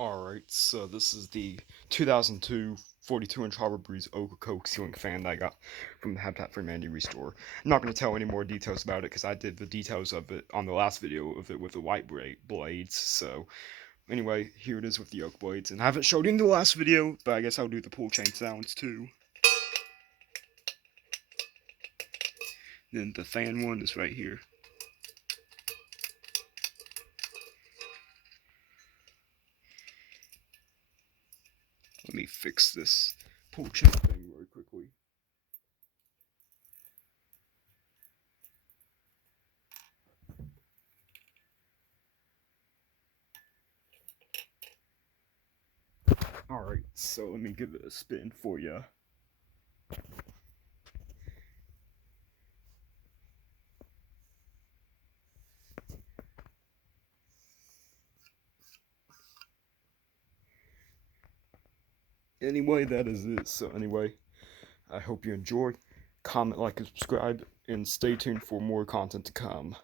Alright, so this is the 2002 42-inch Harbor Breeze Ocracoke ceiling fan that I got from the Habitat for Humanity restore. I'm not going to tell any more details about it because I did the details of it on the last video of it with the white blades, so anyway, here it is with the oak blades, and I haven't showed you in the last video, but I guess I'll do the pull chain sounds too. Then the fan one is right here. Let me fix this pull chain thing really quickly. Alright, so let me give it a spin for ya. Anyway, that is it. So anyway, I hope you enjoy. Comment, like, and subscribe, and stay tuned for more content to come.